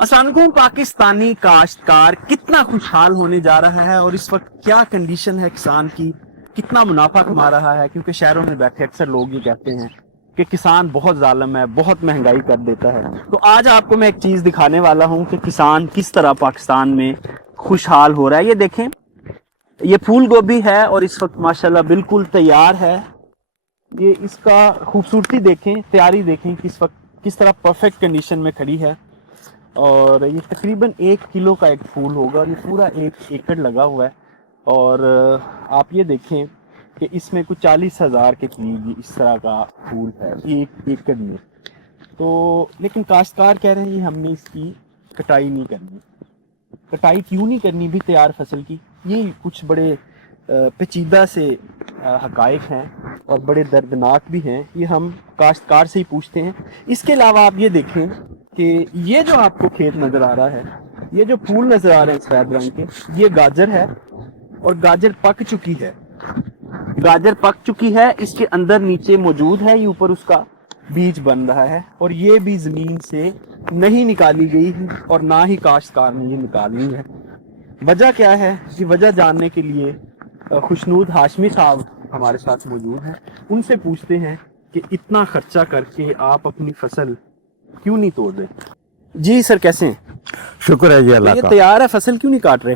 السلام علیکم۔ پاکستانی کاشتکار کتنا خوشحال ہونے جا رہا ہے اور اس وقت کیا کنڈیشن ہے کسان کی، کتنا منافع کما رہا ہے، کیونکہ شہروں میں بیٹھے اکثر لوگ یہ کہتے ہیں کہ کسان بہت ظالم ہے، بہت مہنگائی کر دیتا ہے۔ تو آج آپ کو میں ایک چیز دکھانے والا ہوں کہ کسان کس طرح پاکستان میں خوشحال ہو رہا ہے۔ یہ دیکھیں، یہ پھول گوبھی ہے اور اس وقت ماشاءاللہ بالکل تیار ہے۔ یہ اس کا خوبصورتی دیکھیں، تیاری دیکھیں کہ اس وقت کس طرح پرفیکٹ کنڈیشن میں کھڑی ہے، اور یہ تقریباً 1 کلو کا ایک پھول ہوگا اور یہ پورا 1 ایکڑ لگا ہوا ہے۔ اور آپ یہ دیکھیں کہ اس میں کچھ 40,000 کے قریب اس طرح کا پھول ہے 1 ایکڑ میں۔ تو لیکن کاشتکار کہہ رہے ہیں ہم نے اس کی کٹائی نہیں کرنی۔ کٹائی کیوں نہیں کرنی بھی تیار فصل کی؟ یہ کچھ بڑے پیچیدہ سے حقائق ہیں اور بڑے دردناک بھی ہیں، یہ ہم کاشتکار سے ہی پوچھتے ہیں۔ اس کے علاوہ آپ یہ دیکھیں کہ یہ جو آپ کو کھیت نظر آ رہا ہے، یہ جو پھول نظر آ رہے ہیں سفید رنگ کے، یہ گاجر ہے اور گاجر پک چکی ہے۔ گاجر پک چکی ہے، اس کے اندر نیچے موجود ہے، یہ اوپر اس کا بیج بن رہا ہے اور یہ بھی زمین سے نہیں نکالی گئی اور نہ ہی کاشتکار نے یہ نکالنی ہے۔ وجہ کیا ہے؟ یہ وجہ جاننے کے لیے خوشنود ہاشمی صاحب ہمارے ساتھ موجود ہیں، ان سے پوچھتے ہیں کہ اتنا خرچہ کر کے آپ اپنی فصل کیوں نہیں توڑ رہے؟ جی سر، کیسے ہیں؟ شکر ہے جی اللہ یہ کا۔ تیار ہے، فصل کیوں نہیں کاٹ رہے؟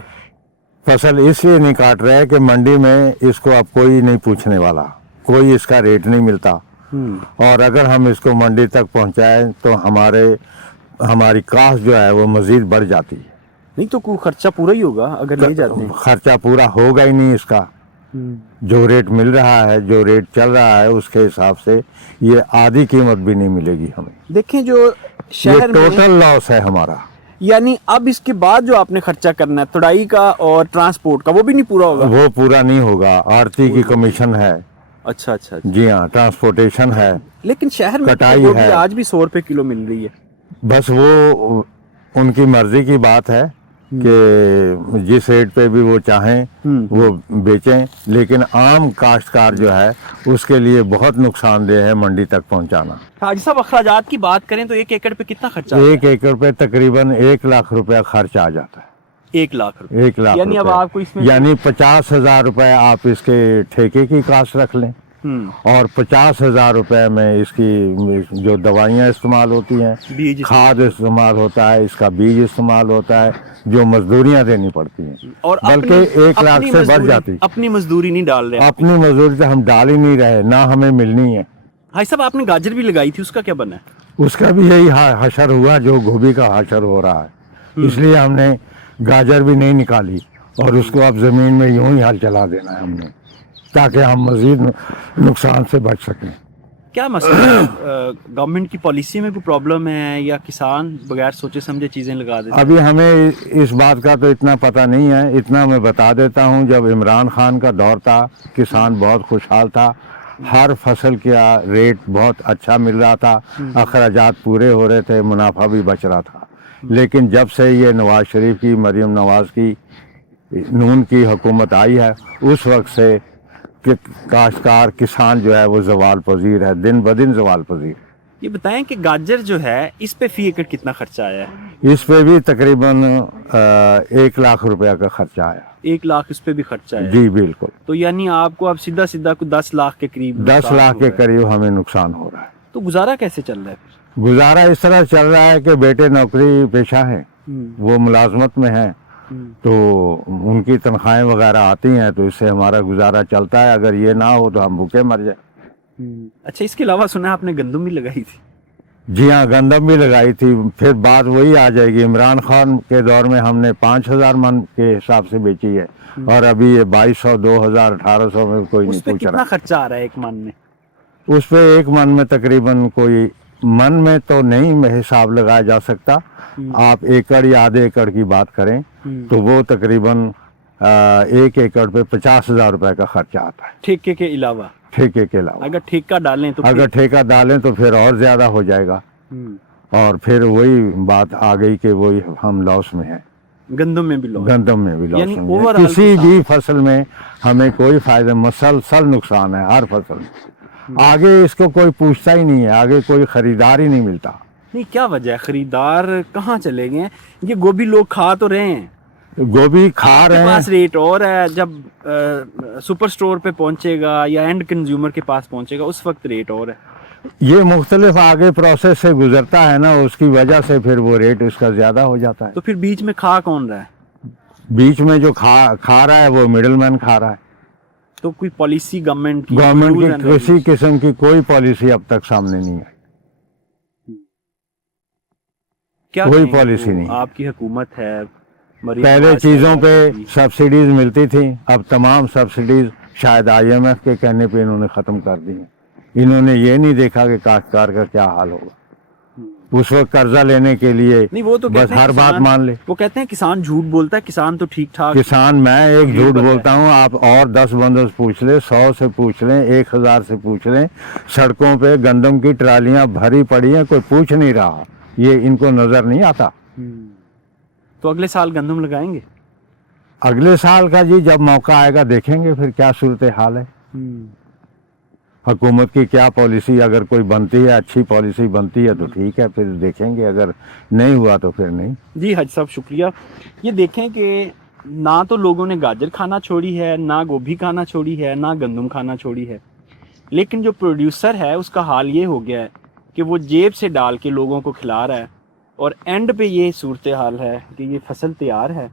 فصل اس لیے نہیں کاٹ رہے کہ منڈی میں اس کو اب کوئی نہیں پوچھنے والا، کوئی اس کا ریٹ نہیں ملتا، اور اگر ہم اس کو منڈی تک پہنچائیں تو ہماری کاسٹ جو ہے وہ مزید بڑھ جاتی ہے۔ نہیں تو کوئی خرچہ پورا ہی ہوگا اگر لے جاتے ہیں۔ خرچہ پورا ہوگا ہی نہیں اس کا، جو ریٹ مل رہا ہے، جو ریٹ چل رہا ہے اس کے حساب سے یہ آدھی قیمت بھی نہیں ملے گی ہمیں۔ دیکھیں جو یہ شہر میں، ٹوٹل لاس ہے ہمارا۔ یعنی اب اس کے بعد جو آپ نے خرچہ کرنا ہے تڑائی کا اور ٹرانسپورٹ کا، وہ بھی نہیں پورا ہوگا؟ وہ پورا نہیں ہوگا، آڑتی کی کمیشن ہے، اچھا اچھا۔ جی ہاں، ٹرانسپورٹیشن ہے، لیکن شہر میں کٹائی گوبھی ہے۔ آج بھی 100 روپے کلو مل رہی ہے۔ بس وہ ان کی مرضی کی بات ہے کہ جس ریٹ پہ بھی وہ چاہیں وہ بیچیں، لیکن عام کاشتکار جو ہے اس کے لیے بہت نقصان دہ ہے منڈی تک پہنچانا۔ حاجی صاحب، اخراجات کی بات کریں تو 1 ایکڑ پہ کتنا خرچہ آتا ہے؟ 1 ایکڑ پہ تقریباً 1 لاکھ روپے خرچ آ جاتا ہے۔ 1 لاکھ روپے 1 لاکھ یعنی اب روپے، آپ کو اس میں یعنی 50,000 روپے آپ اس کے ٹھیکے کی کاسٹ رکھ لیں، اور 50,000 روپے میں اس کی جو دوائیاں استعمال ہوتی ہیں، بیج کھاد استعمال ہوتا ہے، اس کا بیج استعمال ہوتا ہے، جو مزدوریاں دینی پڑتی ہیں، اور بلکہ 1 لاکھ سے بڑھ جاتی۔ اپنی مزدوری نہیں ڈال رہے؟ اپنی مزدوری تو ہم ڈال ہی نہیں رہے، نہ ہمیں ملنی ہے۔ بھائی صاحب، آپ نے گاجر بھی لگائی تھی، اس کا کیا بنا ہے؟ اس کا بھی یہی حشر ہوا جو گوبھی کا حشر ہو رہا ہے، اس لیے ہم نے گاجر بھی نہیں نکالی اور اس کو اب زمین میں یوں ہی حل چلا دینا ہے ہم نے، تاکہ ہم مزید نقصان سے بچ سکیں۔ کیا مسئلہ ہے؟ گورنمنٹ کی پالیسی میں کوئی پرابلم ہے یا کسان بغیر سوچے سمجھے چیزیں لگا دیتے ہیں؟ ابھی ہمیں اس بات کا تو اتنا پتہ نہیں ہے، اتنا میں بتا دیتا ہوں، جب عمران خان کا دور تھا کسان بہت خوشحال تھا، ہر فصل کا ریٹ بہت اچھا مل رہا تھا، اخراجات پورے ہو رہے تھے، منافع بھی بچ رہا تھا۔ لیکن جب سے یہ نواز شریف کی، مریم نواز کی، نون کی حکومت آئی ہے، اس وقت سے کہ کاشتکار کسان جو ہے وہ زوال پذیر ہے، دن بدن زوال پذیر۔ یہ بتائیں کہ گاجر جو ہے اس پہ فی ایکڑ کتنا خرچہ آیا ہے؟ اس پہ بھی تقریباً 1 لاکھ روپیہ کا خرچہ آیا۔ 1 لاکھ اس پہ بھی خرچہ ہے؟ جی بالکل۔ تو یعنی آپ کو اب سیدھا کوئی 10 لاکھ کے قریب 10 لاکھ کے قریب ہمیں نقصان ہو رہا ہے۔ تو گزارا کیسے چل رہا ہے پھر؟ گزارا اس طرح چل رہا ہے کہ بیٹے نوکری پیشہ ہیں، وہ ملازمت میں ہیں، تو ان کی تنخواہیں وغیرہ آتی ہیں، تو اس سے ہمارا گزارا چلتا ہے، اگر یہ نہ ہو تو ہم بھوکے مر جائیں۔ اچھا، اس کے علاوہ سنا آپ نے گندم بھی لگائی تھی؟ جی ہاں، گندم بھی لگائی تھی، پھر بات وہی آ جائے گی، عمران خان کے دور میں ہم نے 5,000 من کے حساب سے بیچی ہے، اور ابھی یہ 2,200، 2,000، 1,800 میں کوئی نہیں اس پہ پوچھ کتنا رہا۔ خرچہ آ رہا ہے 1 من میں؟ اس پہ 1 من میں تقریباً کوئی من میں تو نہیں حساب لگایا جا سکتا، آپ ایکڑ یا آدھے ایکڑ کی بات کریں تو وہ تقریباً 1 ایکڑ پہ 50,000 روپے کا خرچہ آتا ہے، ٹھیکے کے علاوہ؟ ٹھیکے کے علاوہ۔ اگر ٹھیکہ ڈالیں تو اگر ٹھیکہ ڈالیں تو پھر اور زیادہ ہو جائے گا، اور پھر وہی بات آ گئی کہ وہی ہم لاس میں ہیں، گندم میں بھی لو؟ گندم میں بھی لاس یعنی میں ہیں، overall کسی بھی فصل میں ہمیں کوئی فائدہ، مسلسل نقصان ہے ہر فصل میں۔ آگے اس کو کوئی پوچھتا ہی نہیں ہے، آگے کوئی خریدار ہی نہیں ملتا۔ نہیں کیا وجہ ہے, خریدار کہاں چلے گئے ہیں؟ یہ گوبھی لوگ کھا تو رہے ہیں, گوبھی کھا آپ کے رہے ہیں. پاس ریٹ اور ہے, جب سپر سٹور پہ پہنچے گا یا اینڈ کنزیومر کے پاس پہنچے گا اس وقت ریٹ اور ہے. یہ مختلف آگے پروسیس سے گزرتا ہے نا, اس کی وجہ سے پھر وہ ریٹ اس کا زیادہ ہو جاتا ہے. تو پھر بیچ میں کھا کون رہا ہے؟ بیچ میں جو کھا رہا ہے وہ مڈل مین کھا رہا ہے. تو کوئی پالیسی گورنمنٹ گورنمنٹ کی کسی قسم کی کوئی پالیسی اب تک سامنے نہیں ہے. کیا کوئی کہیں گے پالیسی وہ نہیں. آپ کی حکومت ہے, پہلے چیزوں پہ سبسڈیز ملتی تھی, اب تمام سبسڈیز شاید IMF کے کہنے پہ انہوں نے ختم کر دی ہیں. انہوں نے یہ نہیں دیکھا کہ کاشتکار کا کیا حال ہوگا. اس وقت قرضہ لینے کے لیے نہیں, وہ تو بس کہتے ہیں ہر بات مان لے. وہ کہتے ہیں کسان جھوٹ بولتا ہے, کسان تو ٹھیک ٹھاک. کسان, میں ایک جھوٹ بولتا ہوں, آپ اور 10 بندوں سے پوچھ لیں, 100 سے پوچھ لیں, 1000 سے پوچھ لیں, سڑکوں پہ گندم کی ٹرالیاں بھری پڑی ہیں, کوئی پوچھ نہیں رہا. یہ ان کو نظر نہیں آتا. تو اگلے سال گندم لگائیں گے؟ اگلے سال کا جی جب موقع آئے گا دیکھیں گے پھر کیا صورتحال ہے, حکومت کی کیا پالیسی. اگر کوئی بنتی ہے, اچھی پالیسی بنتی ہے تو ٹھیک ہے, پھر دیکھیں گے. اگر نہیں ہوا تو پھر نہیں. جی حج صاحب شکریہ. یہ دیکھیں کہ نہ تو لوگوں نے گاجر کھانا چھوڑی ہے, نہ گوبھی کھانا چھوڑی ہے, نہ گندم کھانا چھوڑی ہے, لیکن جو پروڈیوسر ہے اس کا حال یہ ہو گیا ہے کہ وہ جیب سے ڈال کے لوگوں کو کھلا رہا ہے, اور اینڈ پہ یہ صورتحال ہے کہ یہ فصل تیار ہے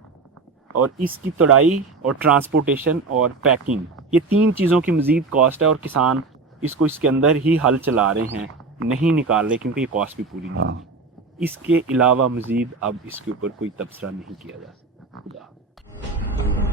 اور اس کی توڑائی اور ٹرانسپورٹیشن اور پیکنگ, یہ 3 چیزوں کی مزید کاسٹ ہے, اور کسان اس کو اس کے اندر ہی ہل چلا رہے ہیں, نہیں نکال رہے کیونکہ یہ کاسٹ بھی پوری نہیں ہے. اس کے علاوہ مزید اب اس کے اوپر کوئی تبصرہ نہیں کیا جا سکتا. خدا